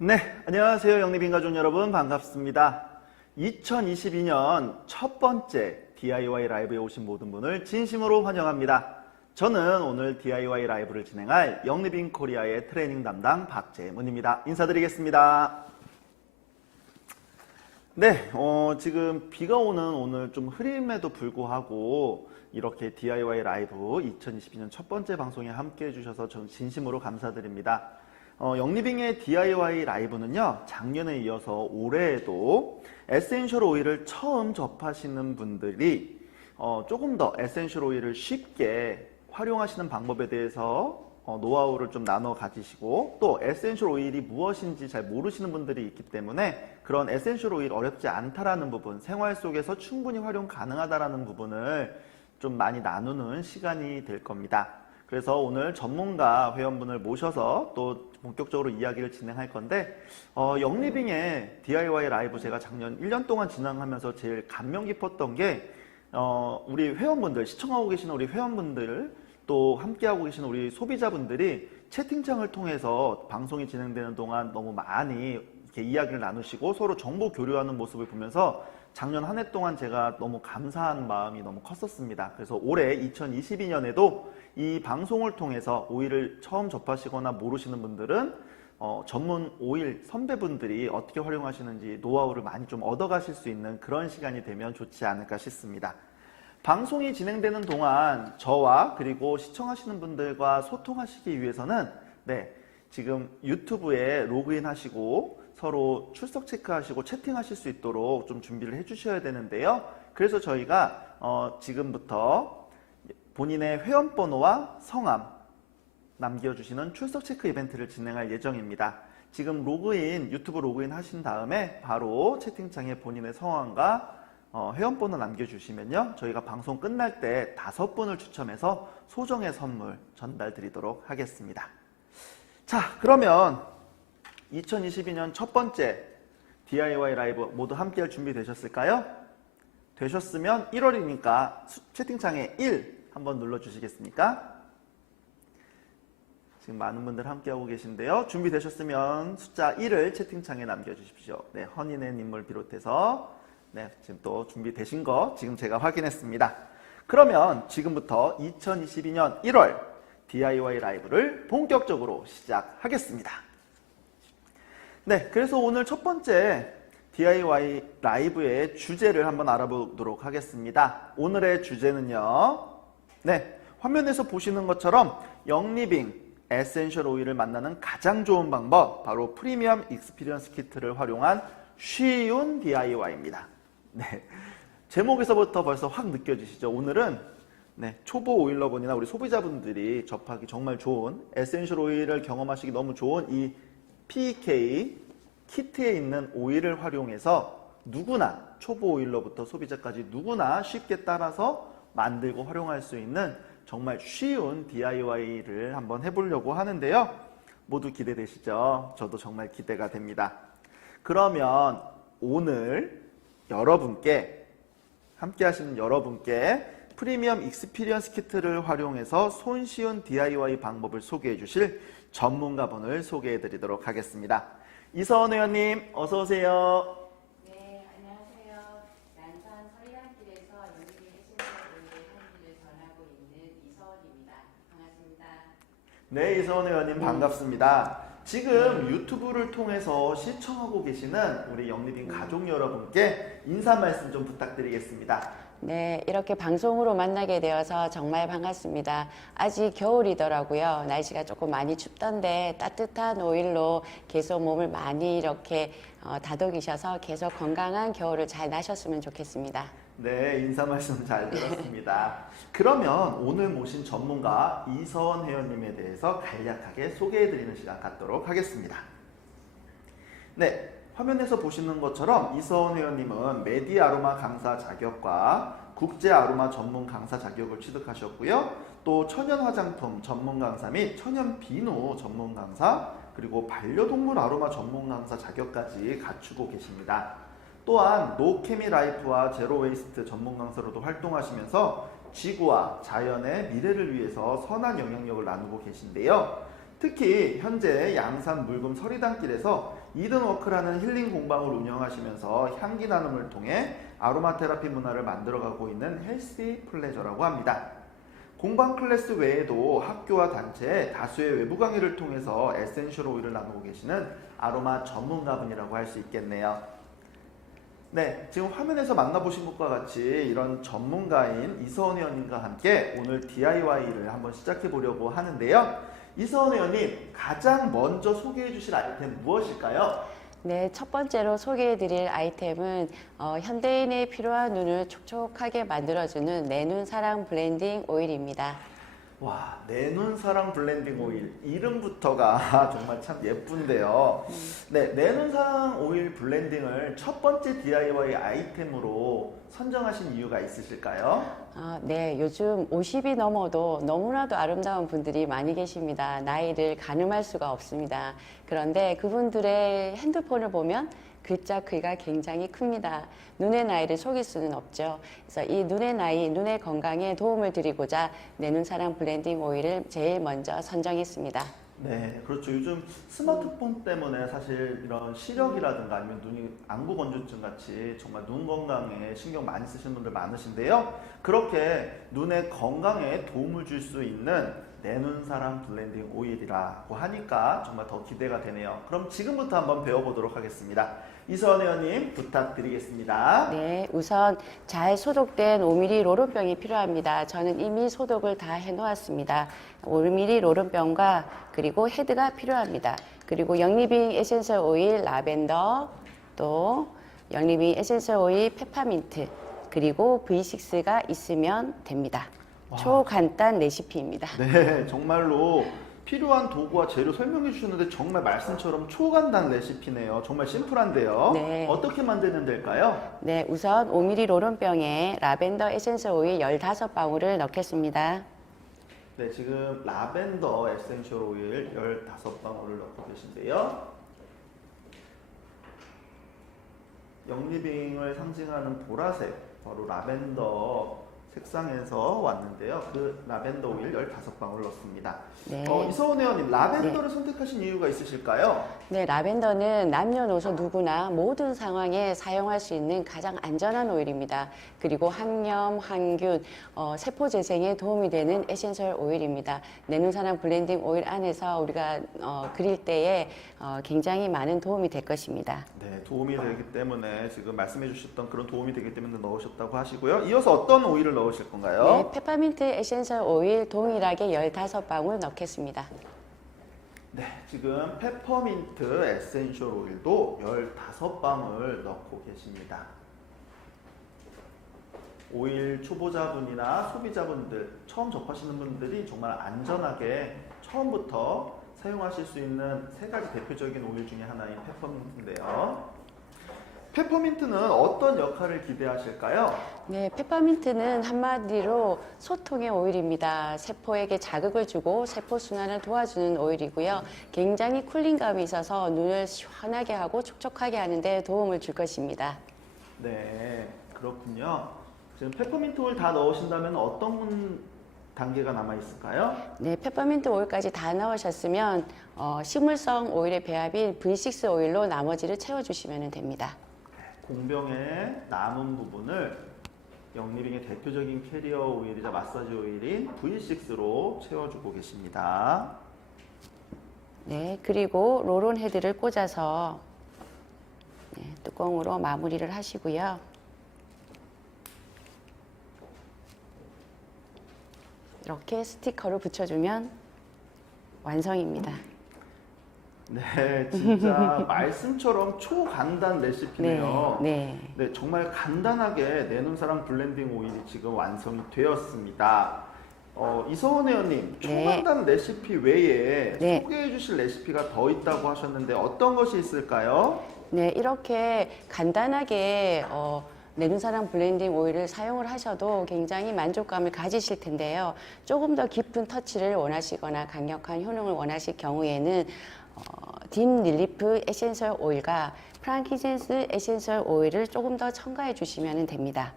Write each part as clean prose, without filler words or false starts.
네, 안녕하세요. 영리빈가족 여러분 반갑습니다. 2022년 첫 번째 DIY 라이브에 오신 모든 분을 진심으로 환영합니다. 저는 오늘 DIY 라이브를 진행할 영리빈 코리아의 트레이닝 담당 박재문입니다. 인사드리겠습니다. 네, 지금 비가 오는 오늘 좀 흐림에도 불구하고 이렇게 DIY 라이브 2022년 첫 번째 방송에 함께 해주셔서 전 진심으로 감사드립니다. 영리빙의 DIY 라이브는요, 작년에 이어서 올해에도 에센셜 오일을 처음 접하시는 분들이 조금 더 에센셜 오일을 쉽게 활용하시는 방법에 대해서 노하우를 좀 나눠 가지시고, 또 에센셜 오일이 무엇인지 잘 모르시는 분들이 있기 때문에 그런 에센셜 오일 어렵지 않다라는 부분, 생활 속에서 충분히 활용 가능하다라는 부분을 좀 많이 나누는 시간이 될 겁니다. 그래서 오늘 전문가 회원분을 모셔서 또 본격적으로 이야기를 진행할 건데, 영리빙의 DIY 라이브 제가 작년 1년 동안 진행하면서 제일 감명 깊었던 게 우리 회원분들, 시청하고 계시는 우리 회원분들, 또 함께하고 계시는 우리 소비자분들이 채팅창을 통해서 방송이 진행되는 동안 너무 많이 이렇게 이야기를 나누시고 서로 정보 교류하는 모습을 보면서 작년 한 해 동안 제가 너무 감사한 마음이 너무 컸었습니다. 그래서 올해 2022년에도 이 방송을 통해서 오일을 처음 접하시거나 모르시는 분들은 전문 오일 선배분들이 어떻게 활용하시는지 노하우를 많이 좀 얻어가실 수 있는 그런 시간이 되면 좋지 않을까 싶습니다. 방송이 진행되는 동안 저와 그리고 시청하시는 분들과 소통하시기 위해서는 지금 유튜브에 로그인 하시고 서로 출석 체크하시고 채팅하실 수 있도록 좀 준비를 해 주셔야 되는데요. 그래서 저희가 지금부터 본인의 회원번호와 성함 남겨주시는 출석 체크 이벤트를 진행할 예정입니다. 지금 유튜브 로그인 하신 다음에 바로 채팅창에 본인의 성함과 회원번호 남겨주시면요, 저희가 방송 끝날 때 5분을 추첨해서 소정의 선물 전달 드리도록 하겠습니다. 자, 그러면 2022년 첫 번째 DIY 라이브 모두 함께 할 준비 되셨을까요? 되셨으면 1월이니까 채팅창에 1 한번 눌러주시겠습니까? 지금 많은 분들 함께하고 계신데요. 준비되셨으면 숫자 1을 채팅창에 남겨주십시오. 네, 허니네님을 비롯해서 지금 또 준비되신 거 지금 제가 확인했습니다. 그러면 지금부터 2022년 1월 DIY 라이브를 본격적으로 시작하겠습니다. 네, 그래서 오늘 첫 번째 DIY 라이브의 주제를 한번 알아보도록 하겠습니다. 오늘의 주제는요, 화면에서 보시는 것처럼 영리빙 에센셜 오일을 만나는 가장 좋은 방법, 바로 프리미엄 익스피리언스 키트를 활용한 쉬운 DIY입니다. 제목에서부터 벌써 확 느껴지시죠? 오늘은 초보 오일러분이나 우리 소비자분들이 접하기 정말 좋은, 에센셜 오일을 경험하시기 너무 좋은 이 PK 키트에 있는 오일을 활용해서 누구나, 초보 오일러부터 소비자까지 누구나 쉽게 따라서 만들고 활용할 수 있는 정말 쉬운 DIY를 한번 해보려고 하는데요. 모두 기대되시죠? 저도 정말 기대가 됩니다. 그러면 오늘 함께 하시는 여러분께 프리미엄 익스피리언스 키트를 활용해서 손쉬운 DIY 방법을 소개해 주실 전문가분을 소개해 드리도록 하겠습니다. 이서원 회원님, 어서 오세요. 네, 안녕하세요. 난선 서리단길에서 영리빙 에센셜 오일의 향기를 전하고 있는 이서원입니다. 반갑습니다. 네, 이서원 회원님 반갑습니다. 지금 유튜브를 통해서 시청하고 계시는 우리 영리빙 가족 여러분께 인사 말씀 좀 부탁드리겠습니다. 네, 이렇게 방송으로 만나게 되어서 정말 반갑습니다. 아직 겨울이더라고요. 날씨가 조금 많이 춥던데 따뜻한 오일로 계속 몸을 많이 이렇게 다독이셔서 계속 건강한 겨울을 잘 나셨으면 좋겠습니다. 네, 인사 말씀 잘 들었습니다. 그러면 오늘 모신 전문가 이서원 회원님에 대해서 간략하게 소개해드리는 시간 갖도록 하겠습니다. 네, 화면에서 보시는 것처럼 이서원 회원님은 메디 아로마 강사 자격과 국제 아로마 전문 강사 자격을 취득하셨고요. 또 천연 화장품 전문 강사 및 천연 비누 전문 강사, 그리고 반려동물 아로마 전문 강사 자격까지 갖추고 계십니다. 또한 노케미 라이프와 제로 웨이스트 전문 강사로도 활동하시면서 지구와 자연의 미래를 위해서 선한 영향력을 나누고 계신데요. 특히 현재 양산 물금 서리단길에서 이든워크라는 힐링 공방을 운영하시면서 향기 나눔을 통해 아로마 테라피 문화를 만들어가고 있는 헬시 플레저라고 합니다. 공방 클래스 외에도 학교와 단체 다수의 외부 강의를 통해서 에센셜 오일을 나누고 계시는 아로마 전문가분이라고 할 수 있겠네요. 네, 지금 화면에서 만나보신 것과 같이 이런 전문가인 이서원 회원님과 함께 오늘 DIY를 한번 시작해 보려고 하는데요. 이서원 회원님, 가장 먼저 소개해 주실 아이템 무엇일까요? 네, 첫 번째로 소개해드릴 아이템은 현대인의 필요한 눈을 촉촉하게 만들어주는 내 눈 사랑 블렌딩 오일입니다. 와, 내 눈 사랑 블렌딩 오일. 이름부터가 정말 참 예쁜데요. 네, 내 눈 사랑 오일 블렌딩을 첫 번째 DIY 아이템으로 선정하신 이유가 있으실까요? 네, 요즘 50이 넘어도 너무나도 아름다운 분들이 많이 계십니다. 나이를 가늠할 수가 없습니다. 그런데 그분들의 핸드폰을 보면 글자 크기가 굉장히 큽니다. 눈의 나이를 속일 수는 없죠. 그래서 이 눈의 나이, 눈의 건강에 도움을 드리고자 내 눈 사랑 블렌딩 오일을 제일 먼저 선정했습니다. 네, 그렇죠. 요즘 스마트폰 때문에 사실 이런 시력이라든가 아니면 눈이 안구 건조증 같이 정말 눈 건강에 신경 많이 쓰시는 분들 많으신데요. 그렇게 눈의 건강에 도움을 줄 수 있는 내 눈 사랑 블렌딩 오일이라고 하니까 정말 더 기대가 되네요. 그럼 지금부터 한번 배워보도록 하겠습니다. 이서원 회원님 부탁드리겠습니다. 네, 우선 잘 소독된 5mm 로론병이 필요합니다. 저는 이미 소독을 다 해놓았습니다. 5mm 로론병과 그리고 헤드가 필요합니다. 그리고 영리빙 에센셜 오일 라벤더, 또 영리빙 에센셜 오일 페퍼민트, 그리고 V6가 있으면 됩니다. 와. 초간단 레시피입니다. 네, 정말로 필요한 도구와 재료 설명해 주셨는데 정말 말씀처럼 초간단 레시피네요. 정말 심플한데요. 네. 어떻게 만들면 될까요? 네, 우선 5mm 로론병에 라벤더 에센셜 오일 15방울을 넣겠습니다. 네, 지금 라벤더 에센셜 오일 15방울을 넣고 계신데요. 영리빙을 상징하는 보라색, 바로 라벤더 색상에서 왔는데요. 그 라벤더 오일 15방울 넣습니다. 네. 이서원 회원님, 라벤더를 선택하신 이유가 있으실까요? 네, 라벤더는 남녀노소 누구나 모든 상황에 사용할 수 있는 가장 안전한 오일입니다. 그리고 항염, 항균, 세포 재생에 도움이 되는 에센셜 오일입니다. 내 눈 사랑 블렌딩 오일 안에서 우리가 그릴 때에 굉장히 많은 도움이 될 것입니다. 네, 도움이 되기 때문에 지금 말씀해 주셨던 그런 도움이 되기 때문에 넣으셨다고 하시고요. 이어서 어떤 오일을 넣으실 건가요? 네, 페퍼민트 에센셜 오일 동일하게 15방울 넣겠습니다. 네, 지금 페퍼민트 에센셜 오일도 15방울 넣고 계십니다. 오일 초보자분이나 소비자분들, 처음 접하시는 분들이 정말 안전하게 처음부터 사용하실 수 있는 세 가지 대표적인 오일 중에 하나인 페퍼민트인데요. 페퍼민트는 어떤 역할을 기대하실까요? 네, 페퍼민트는 한마디로 소통의 오일입니다. 세포에게 자극을 주고 세포 순환을 도와주는 오일이고요. 굉장히 쿨링감이 있어서 눈을 시원하게 하고 촉촉하게 하는 데 도움을 줄 것입니다. 네, 그렇군요. 지금 페퍼민트 오일 다 넣으신다면 어떤 단계가 남아 있을까요? 네, 페퍼민트 오일까지 다 넣으셨으면 식물성 오일의 배합인 V6 오일로 나머지를 채워주시면 됩니다. 공병의 남은 부분을 영리빙의 대표적인 캐리어 오일이자 마사지 오일인 V6로 채워주고 계십니다. 네, 그리고 로론 헤드를 꽂아서 뚜껑으로 마무리를 하시고요. 이렇게 스티커를 붙여주면 완성입니다. 네, 진짜 말씀처럼 초간단 레시피네요. 네. 네, 정말 간단하게 내 눈 사랑 블렌딩 오일이 지금 완성이 되었습니다. 이서원 회원님, 초간단 레시피 외에 네. 소개해 주실 레시피가 더 있다고 하셨는데 어떤 것이 있을까요? 네, 이렇게 간단하게 내 눈 사랑 블렌딩 오일을 사용을 하셔도 굉장히 만족감을 가지실 텐데요. 조금 더 깊은 터치를 원하시거나 강력한 효능을 원하실 경우에는 딥 릴리프 에센셜 오일과 프랑키센스 에센셜 오일을 조금 더 첨가해 주시면 됩니다.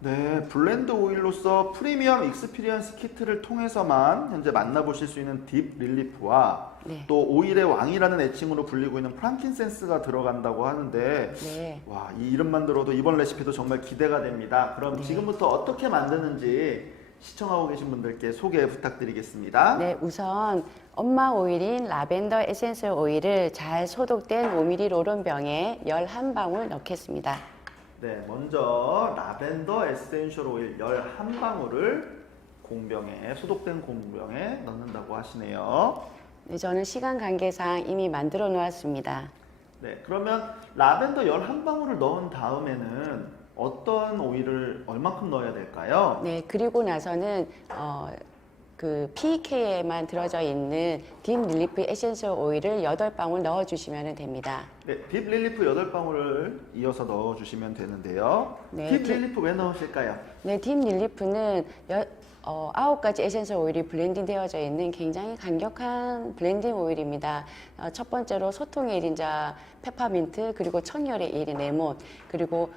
네, 블렌드 오일로서 프리미엄 익스피리언스 키트를 통해서만 현재 만나보실 수 있는 딥 릴리프와 네. 또 오일의 왕이라는 애칭으로 불리고 있는 프랑킨센스가 들어간다고 하는데 네. 와, 이 이름만 들어도 이번 레시피도 정말 기대가 됩니다. 그럼 네. 지금부터 어떻게 만드는지 시청하고 계신 분들께 소개 부탁드리겠습니다. 네, 우선 엄마 오일인 라벤더 에센셜 오일을 잘 소독된 5ml 롤온병에 11방울 넣겠습니다. 네, 먼저 라벤더 에센셜 오일 11방울을 공병에, 소독된 공병에 넣는다고 하시네요. 네, 저는 시간 관계상 이미 만들어 놓았습니다. 네, 그러면 라벤더 11방울을 넣은 다음에는 어떤 오일을 얼마큼 넣어야 될까요? 네, 그리고 나서는 그 PK에만 들어져 있는 딥 릴리프 에센셜 오일을 8방울 넣어주시면 됩니다. 네, 딥 릴리프 8방울을 이어서 넣어주시면 되는데요. 네, 딥 릴리프 왜 넣으실까요? 네, 딥 릴리프는 9가지 에센셜 오일이 블렌딩 되어져 있는 굉장히 강력한 블렌딩 오일입니다. 첫 번째로 소통의 1인자 페퍼민트, 그리고 청열의 1인 레몬, 그리고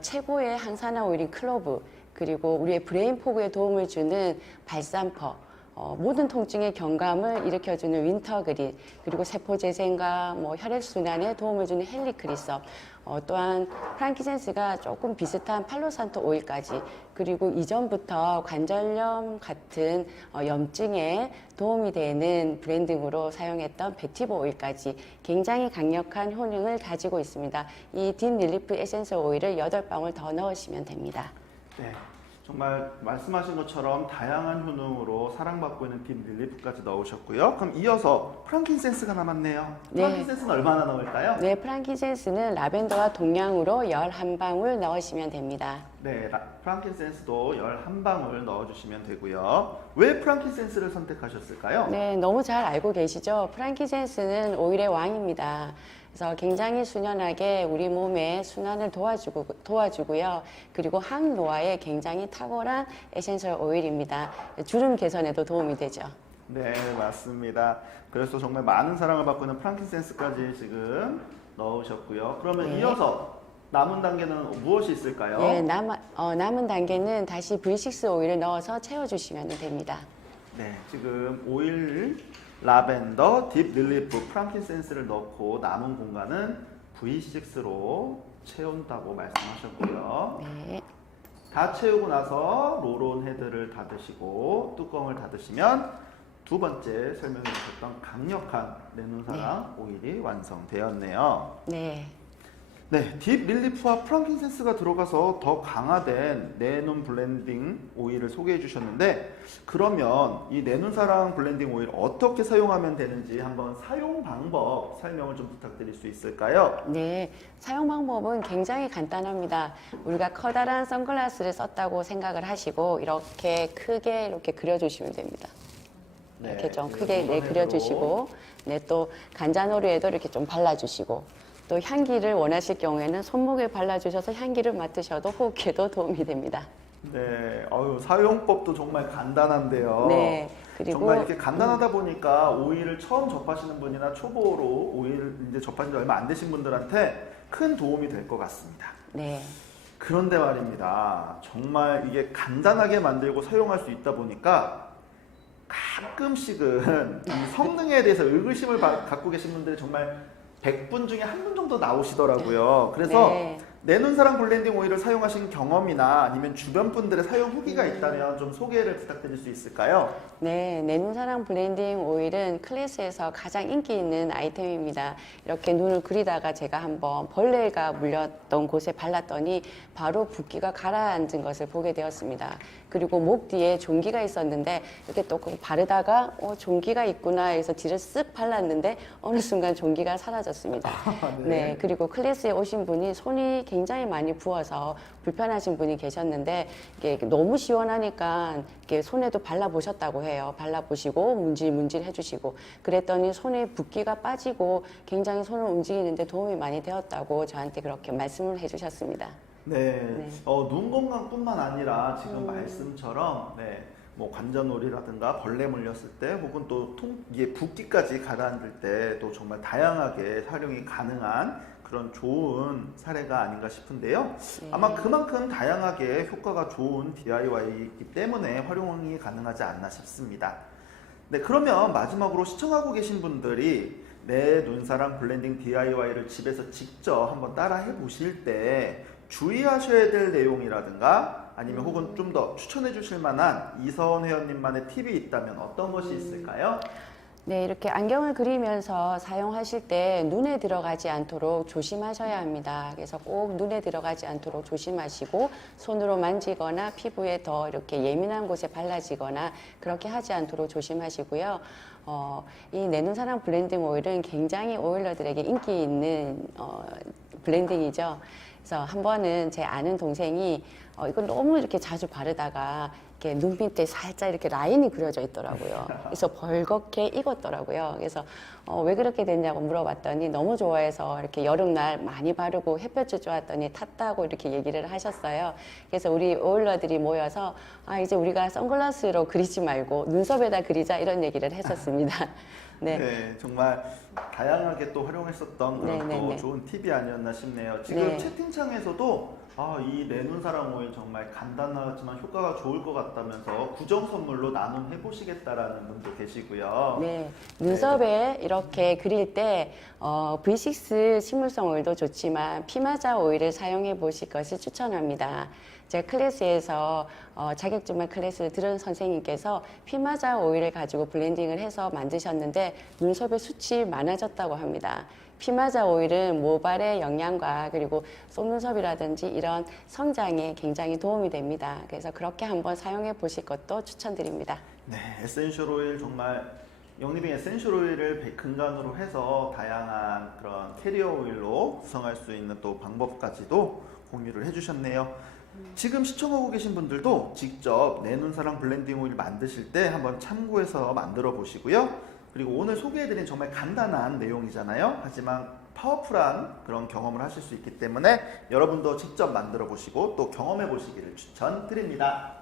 최고의 항산화 오일인 클로브, 그리고 우리의 브레인 포그에 도움을 주는 발산퍼, 모든 통증의 경감을 일으켜주는 윈터그린, 그리고 세포재생과 혈액순환에 도움을 주는 헬리크리섭, 또한 프랑키센스가 조금 비슷한 팔로산토 오일까지, 그리고 이전부터 관절염 같은 염증에 도움이 되는 브랜딩으로 사용했던 베티브 오일까지 굉장히 강력한 효능을 가지고 있습니다. 이 딥 릴리프 에센셜 오일을 8방울 더 넣으시면 됩니다. 네, 정말 말씀하신 것처럼 다양한 효능으로 사랑받고 있는 딥 릴리프까지 넣으셨고요. 그럼 이어서 프랑킨센스가 남았네요. 네. 프랑킨센스는 얼마나 넣을까요? 네, 프랑키센스는 라벤더와 동량으로 11방울 넣으시면 됩니다. 네, 프랑킨센스도 11방울 넣어주시면 되고요. 왜 프랑킨센스를 선택하셨을까요? 네, 너무 잘 알고 계시죠? 프랑키센스는 오일의 왕입니다. 그래서 굉장히 순연하게 우리 몸의 순환을 도와주고요. 그리고 항노화에 굉장히 탁월한 에센셜 오일입니다. 주름 개선에도 도움이 되죠. 네, 맞습니다. 그래서 정말 많은 사랑을 받고 있는 프랑킨센스까지 지금 넣으셨고요. 그러면 네. 이어서 남은 단계는 무엇이 있을까요? 네, 남은 단계는 다시 V6 오일을 넣어서 채워주시면 됩니다. 네, 지금 오일, 라벤더, 딥 릴리프, 프랑킨센스를 넣고 남은 공간은 V6로 채운다고 말씀하셨고요. 네. 다 채우고 나서 롤온 헤드를 닫으시고 뚜껑을 닫으시면 두 번째 설명해 주셨던 강력한 내눈사랑 오일이 완성되었네요. 네. 네, 딥 릴리프와 프랑킨센스가 들어가서 더 강화된 내눈 블렌딩 오일을 소개해 주셨는데, 그러면 이 내눈사랑 블렌딩 오일 어떻게 사용하면 되는지 한번 사용 방법 설명을 좀 부탁드릴 수 있을까요? 네, 사용 방법은 굉장히 간단합니다. 우리가 커다란 선글라스를 썼다고 생각을 하시고 이렇게 크게 이렇게 그려주시면 됩니다. 네, 이렇게 좀 지금 크게 롤온 그려주시고, 네, 또 간자놀이에도 이렇게 좀 발라주시고, 또 향기를 원하실 경우에는 손목에 발라주셔서 향기를 맡으셔도 호흡에도 도움이 됩니다. 네, 사용법도 정말 간단한데요. 네, 그리고 정말 이렇게 간단하다 보니까 오일을 처음 접하시는 분이나 초보로 오일 이제 접하신 지 얼마 안 되신 분들한테 큰 도움이 될 것 같습니다. 네, 그런데 말입니다. 정말 이게 간단하게 만들고 사용할 수 있다 보니까 가끔씩은 이 성능에 대해서 의구심을 갖고 계신 분들이 정말 100분 중에 한 분 정도 나오시더라고요. 그래서 네. 내눈사랑 블렌딩 오일을 사용하신 경험이나 아니면 주변 분들의 사용 후기가 있다면 좀 소개를 부탁드릴 수 있을까요? 네, 내눈사랑 블렌딩 오일은 클래스에서 가장 인기 있는 아이템입니다. 이렇게 눈을 그리다가 제가 한번 벌레가 물렸던 곳에 발랐더니 바로 붓기가 가라앉은 것을 보게 되었습니다. 그리고 목 뒤에 종기가 있었는데 이렇게 또 바르다가 종기가 있구나 해서 뒤를 쓱 발랐는데 어느 순간 종기가 사라졌습니다. 네, 그리고 클래스에 오신 분이 손이 굉장히 많이 부어서 불편하신 분이 계셨는데 이게 너무 시원하니까 이렇게 손에도 발라보셨다고 해요. 발라보시고 문질문질 해주시고 그랬더니 손에 붓기가 빠지고 굉장히 손을 움직이는데 도움이 많이 되었다고 저한테 그렇게 말씀을 해주셨습니다. 네, 네. 눈 건강뿐만 아니라 지금 말씀처럼 뭐 관자놀이라든가 벌레 물렸을 때 혹은 또 이게 붓기까지 가라앉을 때 또 정말 다양하게 활용이 가능한 그런 좋은 사례가 아닌가 싶은데요. 네. 아마 그만큼 다양하게 효과가 좋은 DIY이기 때문에 활용이 가능하지 않나 싶습니다. 네, 그러면 마지막으로 시청하고 계신 분들이 내 눈사람 블렌딩 DIY를 집에서 직접 한번 따라 해보실 때 주의하셔야 될 내용이라든가 아니면 혹은 좀 더 추천해 주실 만한 이서원 회원님만의 팁이 있다면 어떤 것이 있을까요? 네, 이렇게 안경을 그리면서 사용하실 때 눈에 들어가지 않도록 조심하셔야 합니다. 그래서 꼭 눈에 들어가지 않도록 조심하시고 손으로 만지거나 피부에 더 이렇게 예민한 곳에 발라지거나 그렇게 하지 않도록 조심하시고요. 이 내 눈사람 블렌딩 오일은 굉장히 오일러들에게 인기 있는 블렌딩이죠. 그래서 한 번은 제 아는 동생이 이걸 너무 이렇게 자주 바르다가 이렇게 눈 밑에 살짝 이렇게 라인이 그려져 있더라고요. 그래서 벌겋게 익었더라고요. 그래서 왜 그렇게 됐냐고 물어봤더니 너무 좋아해서 이렇게 여름날 많이 바르고 햇볕을 쬐었더니 탔다고 이렇게 얘기를 하셨어요. 그래서 우리 오일러들이 모여서 이제 우리가 선글라스로 그리지 말고 눈썹에다 그리자 이런 얘기를 했었습니다. 네. 네, 정말 다양하게 또 활용했었던 그런 네, 또 네. 좋은 팁이 아니었나 싶네요. 지금 네. 채팅창에서도 이 내 눈사람 오일 정말 간단하지만 효과가 좋을 것 같다면서 구정 선물로 나눔 해보시겠다라는 분도 계시고요. 네, 눈썹에 이렇게 그릴 때 V6 식물성 오일도 좋지만 피마자 오일을 사용해 보실 것을 추천합니다. 제가 클래스에서 자격증만 클래스를 들은 선생님께서 피마자 오일을 가지고 블렌딩을 해서 만드셨는데 눈썹에 숱이 많아졌다고 합니다. 피마자 오일은 모발의 영양과 그리고 속눈썹이라든지 이런 성장에 굉장히 도움이 됩니다. 그래서 그렇게 한번 사용해 보실 것도 추천드립니다. 네, 에센셜 오일 정말 영리빙 에센셜 오일을 근간으로 해서 다양한 그런 캐리어 오일로 구성할 수 있는 또 방법까지도 공유를 해주셨네요. 지금 시청하고 계신 분들도 직접 내 눈사람 블렌딩 오일 만드실 때 한번 참고해서 만들어 보시고요. 그리고 오늘 소개해드린 정말 간단한 내용이잖아요. 하지만 파워풀한 그런 경험을 하실 수 있기 때문에 여러분도 직접 만들어 보시고 또 경험해 보시기를 추천드립니다.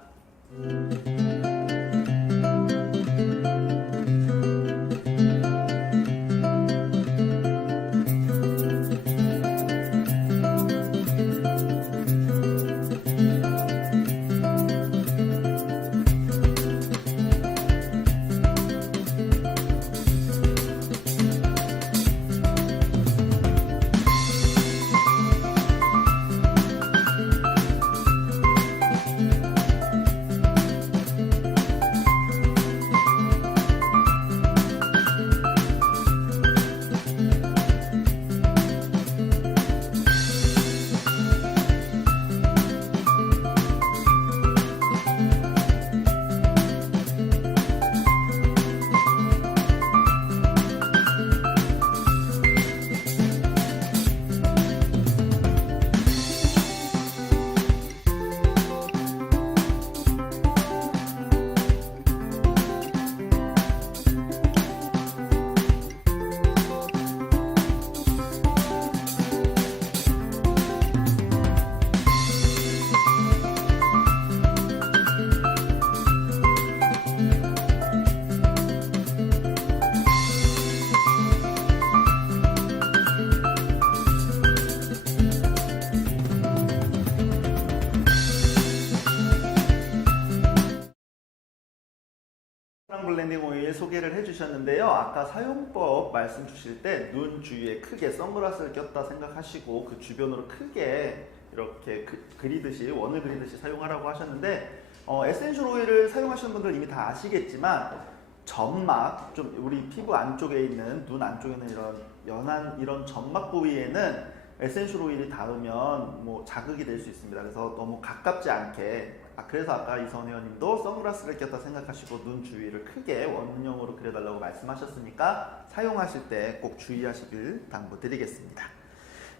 블렌딩 오일 소개를 해주셨는데요. 아까 사용법 말씀 주실 때 눈 주위에 크게 선글라스를 꼈다 생각하시고 그 주변으로 크게 이렇게 그리듯이 원을 그리듯이 사용하라고 하셨는데 에센셜 오일을 사용하시는 분들 이미 다 아시겠지만 점막, 좀 우리 피부 안쪽에 있는 눈 안쪽에 있는 이런 연한 이런 점막 부위에는 에센셜 오일이 닿으면 뭐 자극이 될 수 있습니다. 그래서 너무 가깝지 않게 그래서 아까 이선 회원님도 선글라스를 꼈다 생각하시고 눈 주위를 크게 원형으로 그려달라고 말씀하셨으니까 사용하실 때 꼭 주의하시길 당부드리겠습니다.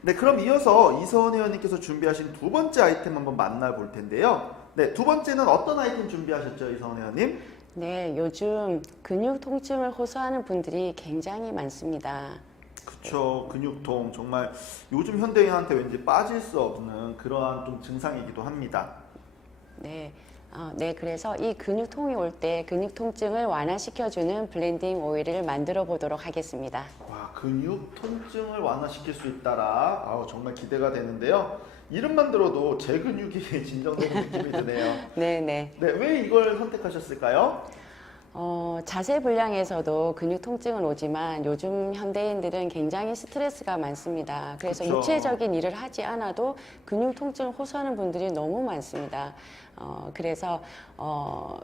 네, 그럼 이어서 이선 회원님께서 준비하신 두 번째 아이템 한번 만나볼 텐데요. 네, 두 번째는 어떤 아이템 준비하셨죠, 이선 회원님? 네, 요즘 근육 통증을 호소하는 분들이 굉장히 많습니다. 그쵸, 근육통 정말 요즘 현대인한테 왠지 빠질 수 없는 그러한 좀 증상이기도 합니다. 네, 네, 그래서 이 근육통이 올 때 근육 통증을 완화시켜주는 블렌딩 오일을 만들어 보도록 하겠습니다. 와, 근육 통증을 완화시킬 수 있다라. 정말 기대가 되는데요. 이름만 들어도 제 근육이 진정되는 느낌이 드네요. 네, 네. 네, 왜 이걸 선택하셨을까요? 자세 불량에서도 근육 통증은 오지만 요즘 현대인들은 굉장히 스트레스가 많습니다. 그래서 그쵸. 육체적인 일을 하지 않아도 근육 통증을 호소하는 분들이 너무 많습니다. 그래서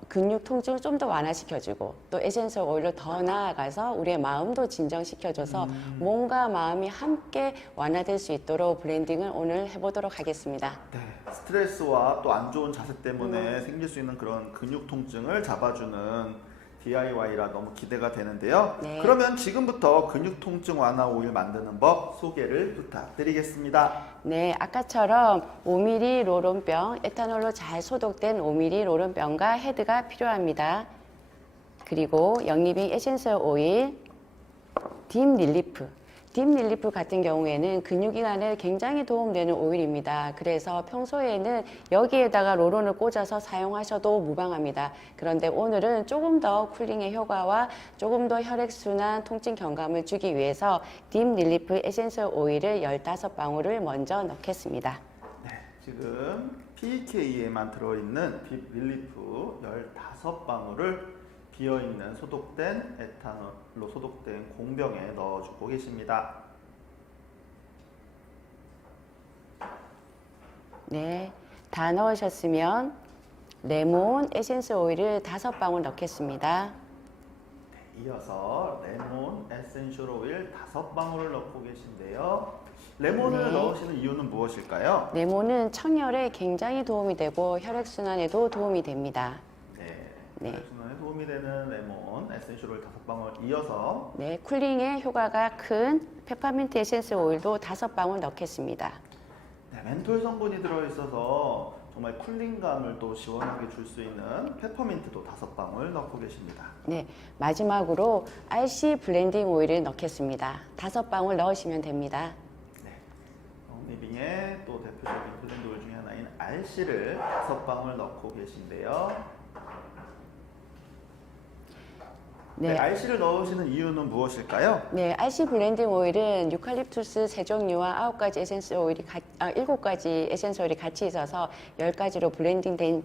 근육 통증을 좀 더 완화시켜주고 또 에센셜 오일로 더 나아가서 우리의 마음도 진정시켜줘서 몸과 마음이 함께 완화될 수 있도록 블렌딩을 오늘 해보도록 하겠습니다. 네, 스트레스와 또 안 좋은 자세 때문에 생길 수 있는 그런 근육 통증을 잡아주는 DIY라 너무 기대가 되는데요. 네. 그러면 지금부터 근육 통증 완화 오일 만드는 법 소개를 부탁드리겠습니다. 네, 아까처럼 5mm 로론병, 에탄올로 잘 소독된 5mm 로론병과 헤드가 필요합니다. 그리고 영리빙 에센셜 오일, 딥 릴리프. 딥 릴리프 같은 경우에는 근육이완에 굉장히 도움되는 오일입니다. 그래서 평소에는 여기에다가 로론을 꽂아서 사용하셔도 무방합니다. 그런데 오늘은 조금 더 쿨링의 효과와 조금 더 혈액순환 통증 경감을 주기 위해서 딥 릴리프 에센셜 오일을 15방울을 먼저 넣겠습니다. 네, 지금 PK에만 들어있는 딥 릴리프 15방울을 비어있는 소독된 에탄올로 소독된 공병에 넣어주고 계십니다. 네, 다 넣으셨으면 레몬 에센셜 오일을 5방울 넣겠습니다. 이어서 레몬 에센셜 오일 5방울을 넣고 계신데요. 레몬을 네. 넣으시는 이유는 무엇일까요? 레몬은 청열에 굉장히 도움이 되고 혈액순환에도 도움이 됩니다. 네, 네. 혈액순환에 도움이 되는 레몬 에센셜 오일 5방울 이어서 네, 쿨링에 효과가 큰 페퍼민트 에센셜 오일도 5방울 넣겠습니다. 네, 멘톨 성분이 들어있어서 정말 쿨링감을 또 시원하게 줄 수 있는 페퍼민트도 5방울 넣고 계십니다. 네, 마지막으로 RC 블렌딩 오일을 넣겠습니다. 5방울 넣으시면 됩니다. 리빙의 또 대표적인 블렌드 오일 중에 하나인 RC를 5방울 넣고 계신데요. 네, RC를 넣으시는 이유는 무엇일까요? 네, RC 블렌딩 오일은 유칼립투스 세 종류와 9가지 에센셜 오일이 7가지 에센셜 오일이 같이 있어서 10가지로 블렌딩된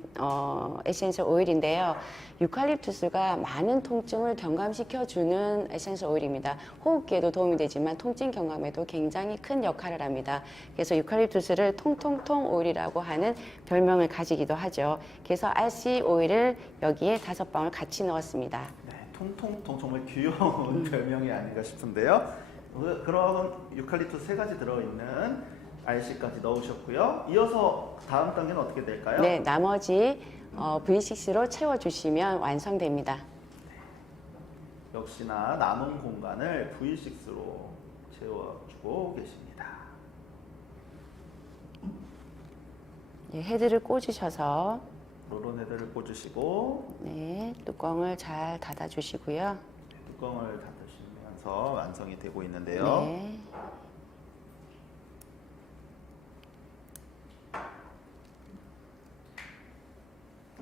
에센셜 오일인데요. 유칼립투스가 많은 통증을 경감시켜주는 에센셜 오일입니다. 호흡기에도 도움이 되지만 통증 경감에도 굉장히 큰 역할을 합니다. 그래서 유칼립투스를 통통통 오일이라고 하는 별명을 가지기도 하죠. 그래서 RC 오일을 여기에 5방울 같이 넣었습니다. 통통통 정말 귀여운 별명이 아닌가 싶은데요. 그런 유칼립투스 3가지 들어있는 RC까지 넣으셨고요. 이어서 다음 단계는 어떻게 될까요? 네, 나머지 V6로 채워주시면 완성됩니다. 역시나 남은 공간을 V6로 채워주고 계십니다. 네, 헤드를 꽂으셔서 로론 헤드를 꽂으시고 네, 뚜껑을 잘 닫아주시고요. 뚜껑을 닫으시면서 완성이 되고 있는데요. 네.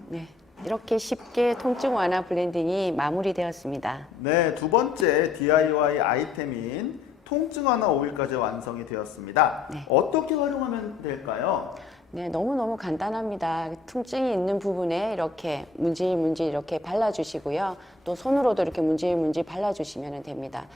네, 이렇게 쉽게 통증 완화 블렌딩이 마무리되었습니다. 네, 두 번째 DIY 아이템인 통증 완화 오일까지 완성이 되었습니다. 네. 어떻게 활용하면 될까요? 네, 너무너무 간단합니다. 통증이 있는 부분에 이렇게 문질문질 이렇게 발라주시고요. 또 손으로도 이렇게 문질문질 발라주시면 됩니다.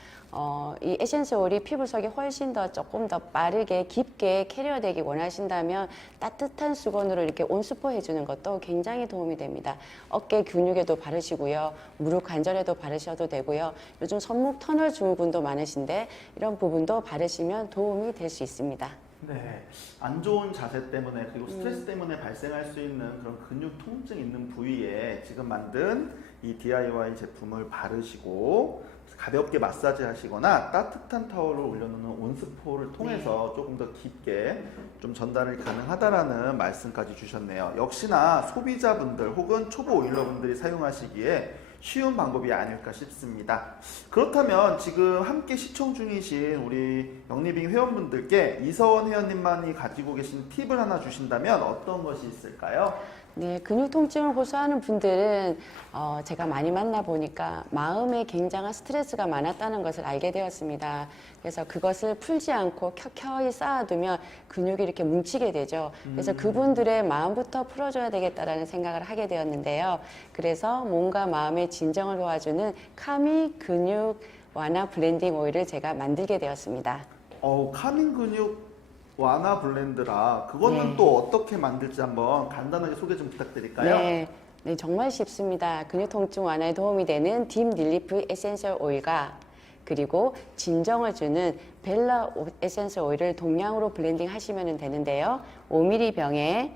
이 에센셜 오일이 피부 속에 훨씬 더 조금 더 빠르게 깊게 캐리어되기 원하신다면 따뜻한 수건으로 이렇게 온수포 해주는 것도 굉장히 도움이 됩니다. 어깨 근육에도 바르시고요. 무릎 관절에도 바르셔도 되고요. 요즘 손목 터널 증후군도 많으신데 이런 부분도 바르시면 도움이 될 수 있습니다. 네, 안 좋은 자세 때문에 그리고 스트레스 때문에 발생할 수 있는 그런 근육 통증 있는 부위에 지금 만든 이 DIY 제품을 바르시고 가볍게 마사지 하시거나 따뜻한 타월을 올려놓는 온스포를 통해서 조금 더 깊게 좀 전달이 가능하다라는 말씀까지 주셨네요. 역시나 소비자분들 혹은 초보 오일러분들이 사용하시기에 쉬운 방법이 아닐까 싶습니다. 그렇다면 지금 함께 시청 중이신 우리 영리빙 회원분들께 이서원 회원님만이 가지고 계신 팁을 하나 주신다면 어떤 것이 있을까요? 네, 근육 통증을 호소하는 분들은 제가 많이 만나보니까 마음에 굉장한 스트레스가 많았다는 것을 알게 되었습니다. 그래서 그것을 풀지 않고 켜켜이 쌓아두면 근육이 이렇게 뭉치게 되죠. 그래서 그분들의 마음부터 풀어줘야 되겠다라는 생각을 하게 되었는데요. 그래서 몸과 마음의 진정을 도와주는 카미 근육 완화 블렌딩 오일을 제가 만들게 되었습니다. 카밍 근육 완화 블렌드라 그거는 네. 또 어떻게 만들지 한번 간단하게 소개 좀 부탁드릴까요? 네, 네, 정말 쉽습니다. 근육 통증 완화에 도움이 되는 딥 릴리프 에센셜 오일과 그리고 진정을 주는 벨라 에센셜 오일을 동량으로 블렌딩 하시면 되는데요. 5ml 병에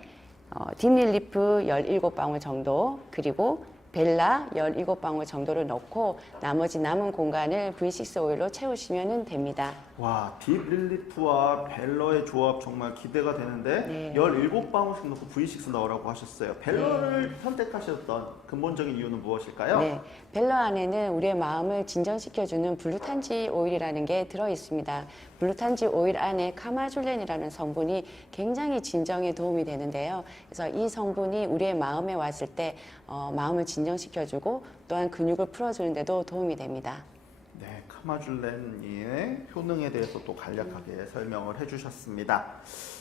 딥 릴리프 17방울 정도 그리고 벨라 17방울 정도를 넣고 나머지 남은 공간을 V6 오일로 채우시면 됩니다. 와, 딥 릴리프와 벨러의 조합 정말 기대가 되는데 네. 17방울씩 넣고 V6 넣으라고 하셨어요. 벨러를 선택하셨던 근본적인 이유는 무엇일까요? 네, 벨러 안에는 우리의 마음을 진정시켜주는 블루탄지 오일이라는 게 들어 있습니다. 블루탄지 오일 안에 카마줄렌이라는 성분이 굉장히 진정에 도움이 되는데요. 그래서 이 성분이 우리의 마음에 왔을 때 마음을 진정시켜주고 또한 근육을 풀어주는데도 도움이 됩니다. 네, 카마줄렌의 효능에 대해서 또 간략하게 설명을 해주셨습니다.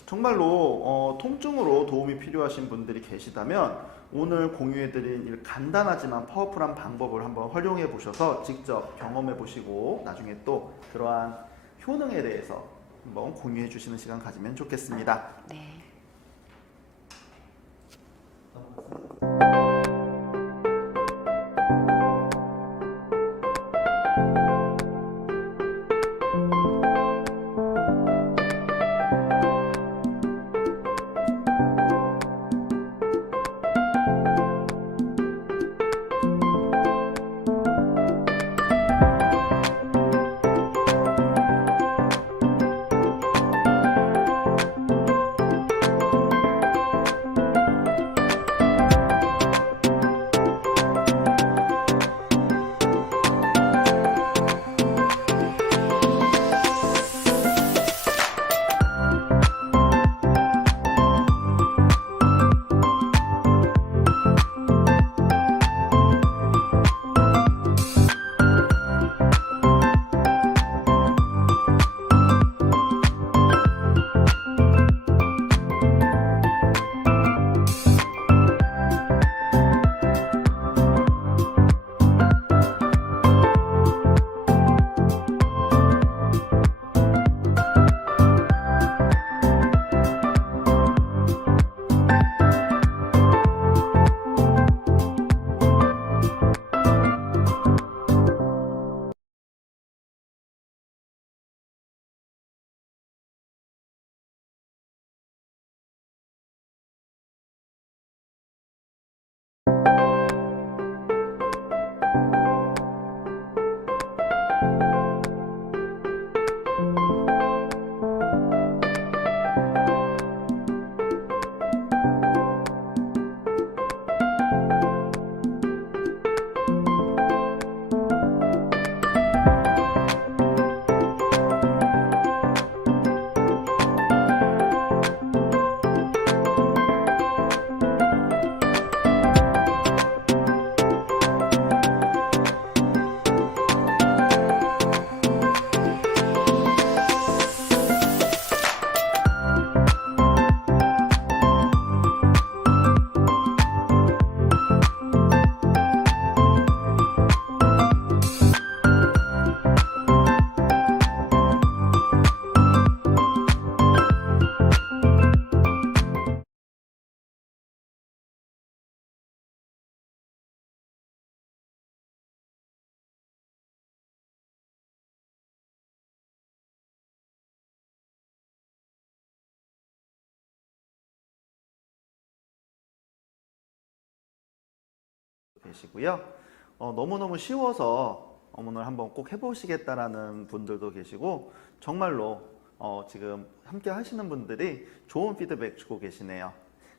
정말로 통증으로 도움이 필요하신 분들이 계시다면 오늘 공유해드린 이 간단하지만 파워풀한 방법을 한번 활용해 보셔서 직접 경험해 보시고 나중에 또 그러한 효능에 대해서 한번 공유해 주시는 시간 가지면 좋겠습니다. 네. 계시고요. 너무너무 쉬워서 오늘 한번 꼭 해보시겠다라는 분들도 계시고 정말로 지금 함께 하시는 분들이 좋은 피드백 주고 계시네요.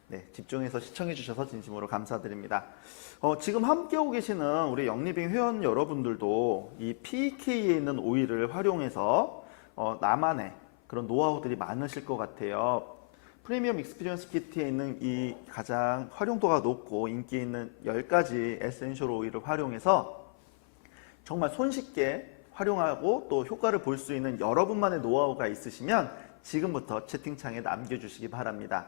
네, 집중해서 시청해 주셔서 진심으로 감사드립니다. 지금 함께하고 계시는 우리 영리빙 회원 여러분들도 이 PK에 있는 오일을 활용해서 나만의 그런 노하우들이 많으실 것 같아요. 프리미엄 익스피리언스 키트에 있는 이 가장 활용도가 높고 인기 있는 10가지 에센셜 오일을 활용해서 정말 손쉽게 활용하고 또 효과를 볼 수 있는 여러분만의 노하우가 있으시면 지금부터 채팅창에 남겨주시기 바랍니다.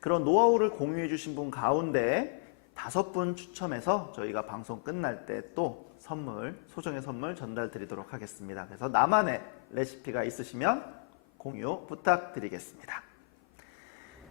그런 노하우를 공유해 주신 분 가운데 5분 추첨해서 저희가 방송 끝날 때 또 선물, 소정의 선물 전달 드리도록 하겠습니다. 그래서 나만의 레시피가 있으시면 공유 부탁드리겠습니다.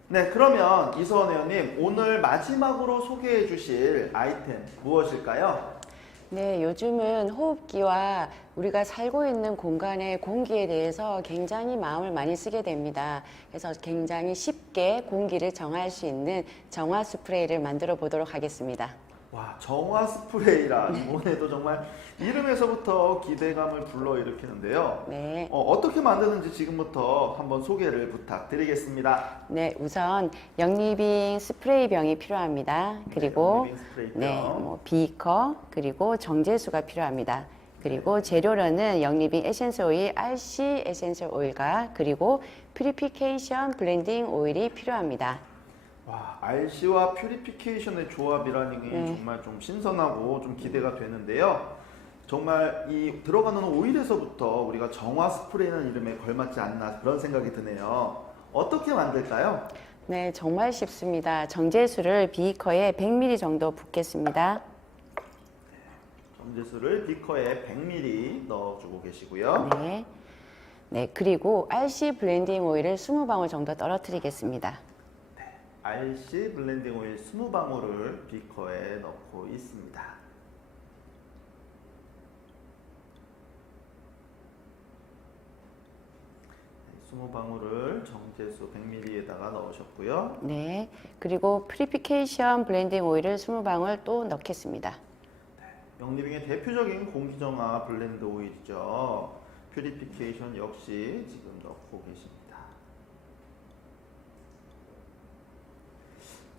네, 그러면 이서원 회원님, 오늘 마지막으로 소개해 주실 아이템 무엇일까요? 네, 요즘은 호흡기와 우리가 살고 있는 공간의 공기에 대해서 굉장히 마음을 많이 쓰게 됩니다. 그래서 굉장히 쉽게 공기를 정할 수 있는 정화 스프레이를 만들어 보도록 하겠습니다. 와, 정화 스프레이라 이번에도 정말 이름에서부터 기대감을 불러일으키는데요. 네. 어떻게 만드는지 지금부터 한번 소개를 부탁드리겠습니다. 네, 우선 영리빙 스프레이 병이 필요합니다. 그리고 영리빙 스프레이 병. 네, 비커 그리고 정제수가 필요합니다. 그리고 재료로는 영리빙 에센스 오일, RC 에센스 오일과 그리고 퓨리피케이션 블렌딩 오일이 필요합니다. 와, RC와 퓨리피케이션의 조합이라는 게 정말 좀 신선하고 좀 기대가 되는데요. 정말 이 들어가는 오일에서부터 우리가 정화 스프레이라는 이름에 걸맞지 않나 그런 생각이 드네요. 어떻게 만들까요? 네, 정말 쉽습니다. 정제수를 비커에 100ml 정도 붓겠습니다. 정제수를 비커에 100ml 넣어주고 계시고요. 네. 네, 그리고 RC 블렌딩 오일을 20방울 정도 떨어뜨리겠습니다. RC 블렌딩 오일 20방울을 비커에 넣고 있습니다. 20방울을 정제수 100ml에다가 넣으셨고요. 네, 그리고 퓨리피케이션 블렌딩 오일을 20방울 또 넣겠습니다. 영리빙의 대표적인 공기정화 블렌드 오일이죠. 퓨리피케이션 역시 지금 넣고 계십니다.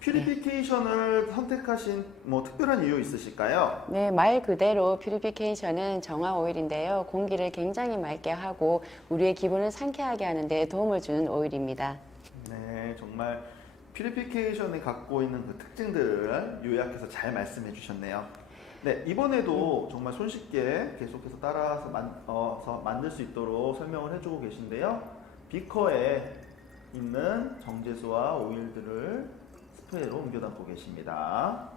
퓨리피케이션을 선택하신 뭐 특별한 이유 있으실까요? 네, 말 그대로 퓨리피케이션은 정화 오일인데요. 공기를 굉장히 맑게 하고 우리의 기분을 상쾌하게 하는 데 도움을 주는 오일입니다. 네, 정말 퓨리피케이션이 갖고 있는 그 특징들을 요약해서 잘 말씀해 주셨네요. 네, 이번에도 정말 손쉽게 계속해서 따라서 만들 수 있도록 설명을 해주고 계신데요. 비커에 있는 정제수와 오일들을 스프레이로 옮겨 담고 계십니다.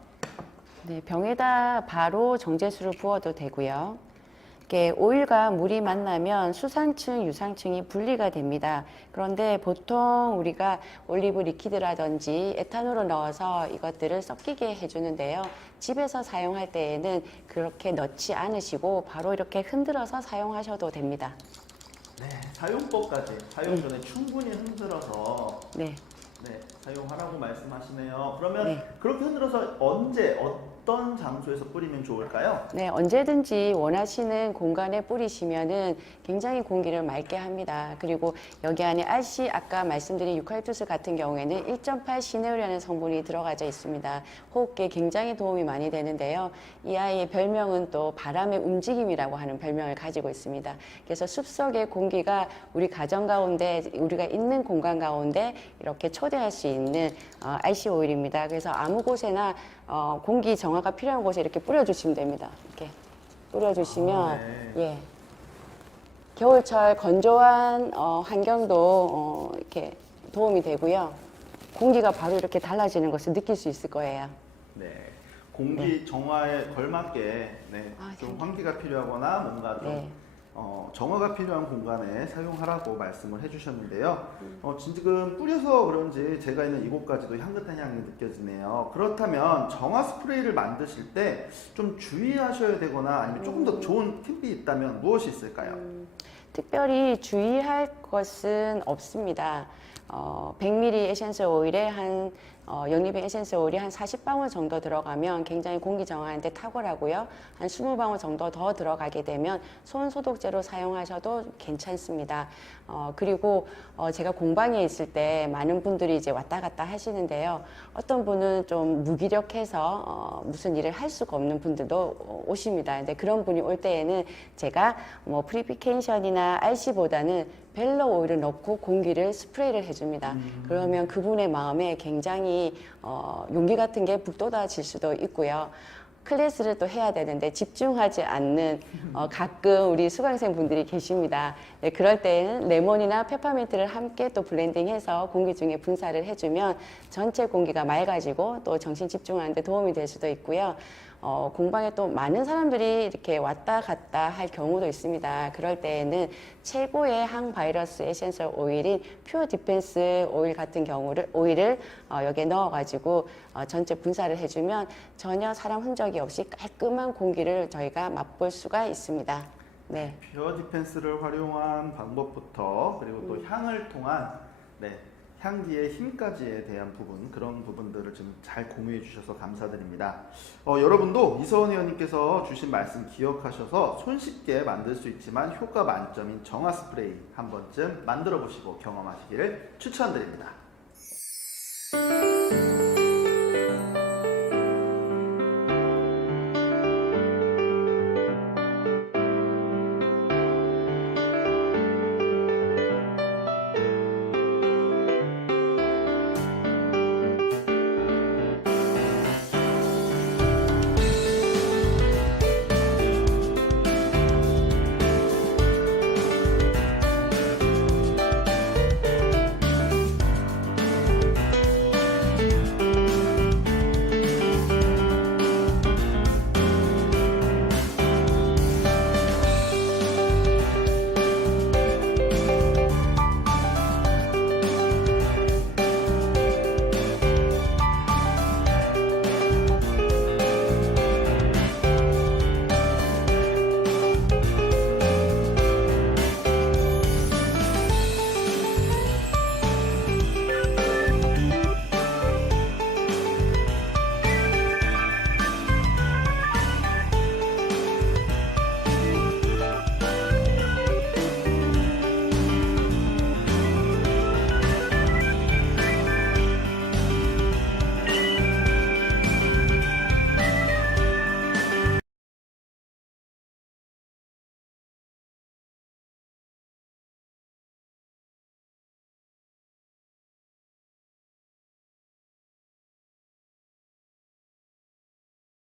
네, 병에다 바로 정제수를 부어도 되고요. 이렇게 오일과 물이 만나면 수상층, 유상층이 분리가 됩니다. 그런데 보통 우리가 올리브 리퀴드라든지 에탄올을 넣어서 이것들을 섞이게 해주는데요. 집에서 사용할 때에는 그렇게 넣지 않으시고 바로 이렇게 흔들어서 사용하셔도 됩니다. 네, 사용법까지 사용 전에 충분히 흔들어서 네. 사용하라고 말씀하시네요. 그러면 네. 그렇게 흔들어서 언제 어떤 장소에서 뿌리면 좋을까요? 네, 언제든지 원하시는 공간에 뿌리시면은 굉장히 공기를 맑게 합니다. 그리고 여기 안에 RC 아까 말씀드린 유칼립투스 같은 경우에는 1.8 시네올이라는 성분이 들어가져 있습니다. 호흡기에 굉장히 도움이 많이 되는데요. 이 아이의 별명은 또 바람의 움직임이라고 하는 별명을 가지고 있습니다. 그래서 숲속의 공기가 우리 가정 가운데 우리가 있는 공간 가운데 이렇게 초대할 수 있는 RC 오일입니다. 그래서 아무 곳에나 공기 정화가 필요한 곳에 이렇게 뿌려주시면 됩니다. 이렇게 뿌려주시면 예, 겨울철 건조한 환경도 이렇게 도움이 되고요. 공기가 바로 이렇게 달라지는 것을 느낄 수 있을 거예요. 네, 공기 정화에 걸맞게 좀 환기가 필요하거나 뭔가 좀 정화가 필요한 공간에 사용하라고 말씀을 해주셨는데요. 지금 뿌려서 그런지 제가 있는 이곳까지도 향긋한 향이 느껴지네요. 그렇다면 정화 스프레이를 만드실 때 좀 주의하셔야 되거나 아니면 조금 더 좋은 팁이 있다면 무엇이 있을까요? 특별히 주의할 것은 없습니다. 100ml 에센스 오일에 영리빙 에센스 오일이 한 40방울 정도 들어가면 굉장히 공기 정화하는데 탁월하고요. 한 20방울 정도 더 들어가게 되면 손 소독제로 사용하셔도 괜찮습니다. 그리고 제가 공방에 있을 때 많은 분들이 이제 왔다 갔다 하시는데요. 어떤 분은 좀 무기력해서 무슨 일을 할 수가 없는 분들도 오십니다. 근데 그런 분이 올 때에는 제가 뭐 프리피케이션이나 RC보다는 벨러 오일을 넣고 공기를 스프레이를 해줍니다. 그러면 그분의 마음에 굉장히 용기 같은 게 북돋아질 수도 있고요. 클래스를 또 해야 되는데 집중하지 않는 가끔 우리 수강생 분들이 계십니다. 네, 그럴 때는 레몬이나 페퍼민트를 함께 또 블렌딩해서 공기 중에 분사를 해주면 전체 공기가 맑아지고 또 정신 집중하는 데 도움이 될 수도 있고요. 공방에 또 많은 사람들이 이렇게 왔다 갔다 할 경우도 있습니다. 그럴 때에는 최고의 항바이러스 에센셜 오일인 퓨어 디펜스 오일 같은 오일을 여기에 넣어가지고 전체 분사를 해주면 전혀 사람 흔적이 없이 깔끔한 공기를 저희가 맛볼 수가 있습니다. 네. 퓨어 디펜스를 활용한 방법부터 그리고 또 향을 통한 향기의 힘까지에 대한 부분, 그런 부분들을 좀 잘 공유해 주셔서 감사드립니다. 여러분도 이서원 의원님께서 주신 말씀 기억하셔서 손쉽게 만들 수 있지만 효과 만점인 정화 스프레이 한 번쯤 만들어 보시고 경험하시기를 추천드립니다.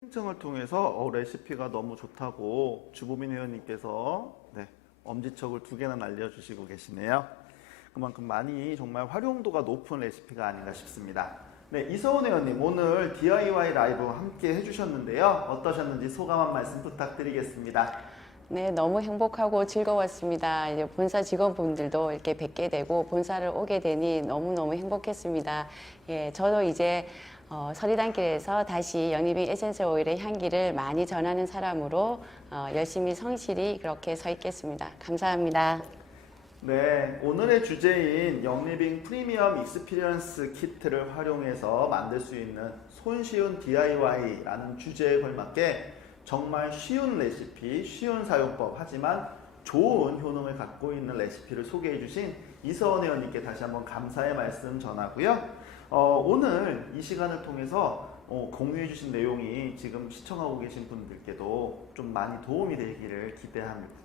신청을 통해서 레시피가 너무 좋다고 주보민 회원님께서 엄지척을 2개나 날려주시고 계시네요. 그만큼 많이 정말 활용도가 높은 레시피가 아닌가 싶습니다. 네, 이서원 회원님 오늘 DIY 라이브 함께 해주셨는데요. 어떠셨는지 소감 한 말씀 부탁드리겠습니다. 네, 너무 행복하고 즐거웠습니다. 이제 본사 직원분들도 이렇게 뵙게 되고 본사를 오게 되니 너무너무 행복했습니다. 예, 저도 이제 서리단길에서 다시 연희빙 에센셜 오일의 향기를 많이 전하는 사람으로 열심히 성실히 그렇게 서 있겠습니다. 감사합니다. 네, 오늘의 주제인 영리빙 프리미엄 익스피리언스 키트를 활용해서 만들 수 있는 손쉬운 DIY라는 주제에 걸맞게 정말 쉬운 레시피, 쉬운 사용법, 하지만 좋은 효능을 갖고 있는 레시피를 소개해 주신 이서원 회원님께 다시 한번 감사의 말씀 전하고요. 오늘 이 시간을 통해서 공유해 주신 내용이 지금 시청하고 계신 분들께도 좀 많이 도움이 되기를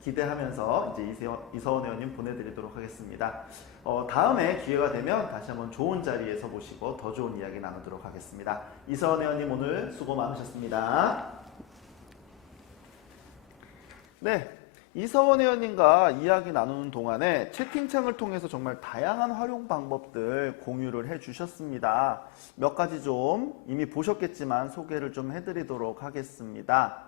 기대하면서 이제 이서원 회원님 보내드리도록 하겠습니다. 다음에 기회가 되면 다시 한번 좋은 자리에서 모시고 더 좋은 이야기 나누도록 하겠습니다. 이서원 회원님 오늘 수고 많으셨습니다. 네, 이서원 회원님과 이야기 나누는 동안에 채팅창을 통해서 정말 다양한 활용 방법들 공유를 해주셨습니다. 몇 가지 좀 이미 보셨겠지만 소개를 좀 해드리도록 하겠습니다.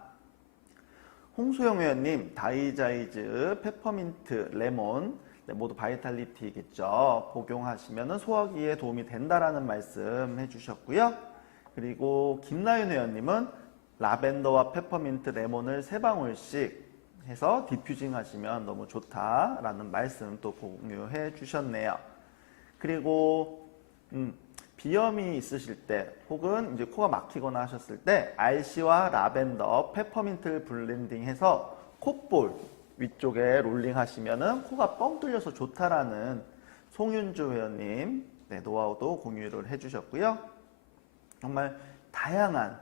홍소영 회원님, 다이자이즈, 페퍼민트, 레몬 모두 바이탈리티겠죠. 복용하시면 소화기에 도움이 된다라는 말씀 해주셨고요. 그리고 김나윤 회원님은 라벤더와 페퍼민트, 레몬을 3방울씩 해서 디퓨징 하시면 너무 좋다라는 말씀 또 공유해 주셨네요. 그리고 비염이 있으실 때 혹은 이제 코가 막히거나 하셨을 때 RC와 라벤더, 페퍼민트를 블렌딩해서 콧볼 위쪽에 롤링 하시면은 코가 뻥 뚫려서 좋다라는 송윤주 회원님 노하우도 공유를 해주셨고요. 정말 다양한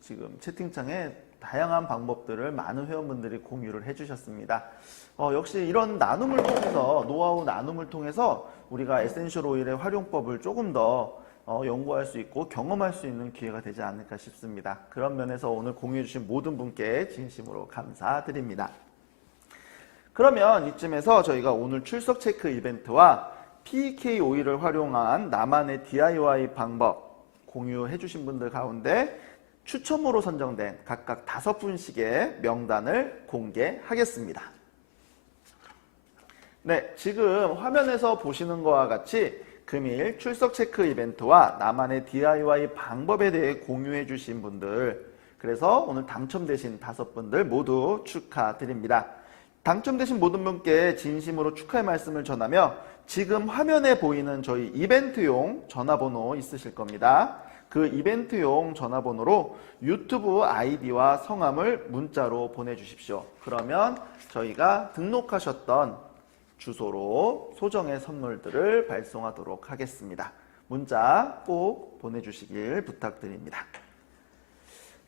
지금 채팅창에 다양한 방법들을 많은 회원분들이 공유를 해주셨습니다. 역시 이런 나눔을 통해서, 노하우 나눔을 통해서 우리가 에센셜 오일의 활용법을 조금 더 연구할 수 있고 경험할 수 있는 기회가 되지 않을까 싶습니다. 그런 면에서 오늘 공유해 주신 모든 분께 진심으로 감사드립니다. 그러면 이쯤에서 저희가 오늘 출석 체크 이벤트와 PK 오일을 활용한 나만의 DIY 방법 공유해 주신 분들 가운데 추첨으로 선정된 각각 5분씩의 명단을 공개하겠습니다. 네, 지금 화면에서 보시는 것과 같이 금일 출석 체크 이벤트와 나만의 DIY 방법에 대해 공유해 주신 분들, 그래서 오늘 당첨되신 5분들 모두 축하드립니다. 당첨되신 모든 분께 진심으로 축하의 말씀을 전하며 지금 화면에 보이는 저희 이벤트용 전화번호 있으실 겁니다. 그 이벤트용 전화번호로 유튜브 아이디와 성함을 문자로 보내주십시오. 그러면 저희가 등록하셨던 주소로 소정의 선물들을 발송하도록 하겠습니다. 문자 꼭 보내주시길 부탁드립니다.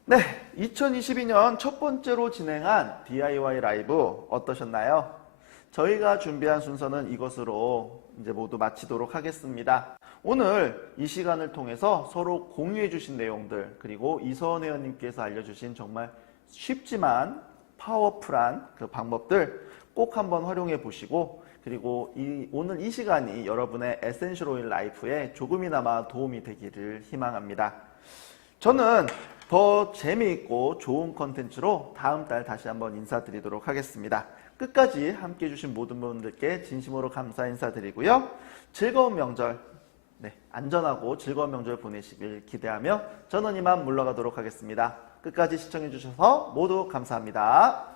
네, 2022년 첫 번째로 진행한 DIY 라이브 어떠셨나요? 저희가 준비한 순서는 이것으로 이제 모두 마치도록 하겠습니다. 오늘 이 시간을 통해서 서로 공유해 주신 내용들, 그리고 이서원 회원님께서 알려주신 정말 쉽지만 파워풀한 그 방법들 꼭 한번 활용해 보시고, 그리고 오늘 이 시간이 여러분의 에센셜 오일 라이프에 조금이나마 도움이 되기를 희망합니다. 저는 더 재미있고 좋은 컨텐츠로 다음 달 다시 한번 인사드리도록 하겠습니다. 끝까지 함께 해주신 모든 분들께 진심으로 감사 인사드리고요. 즐거운 명절, 안전하고 즐거운 명절 보내시길 기대하며 저는 이만 물러가도록 하겠습니다. 끝까지 시청해주셔서 모두 감사합니다.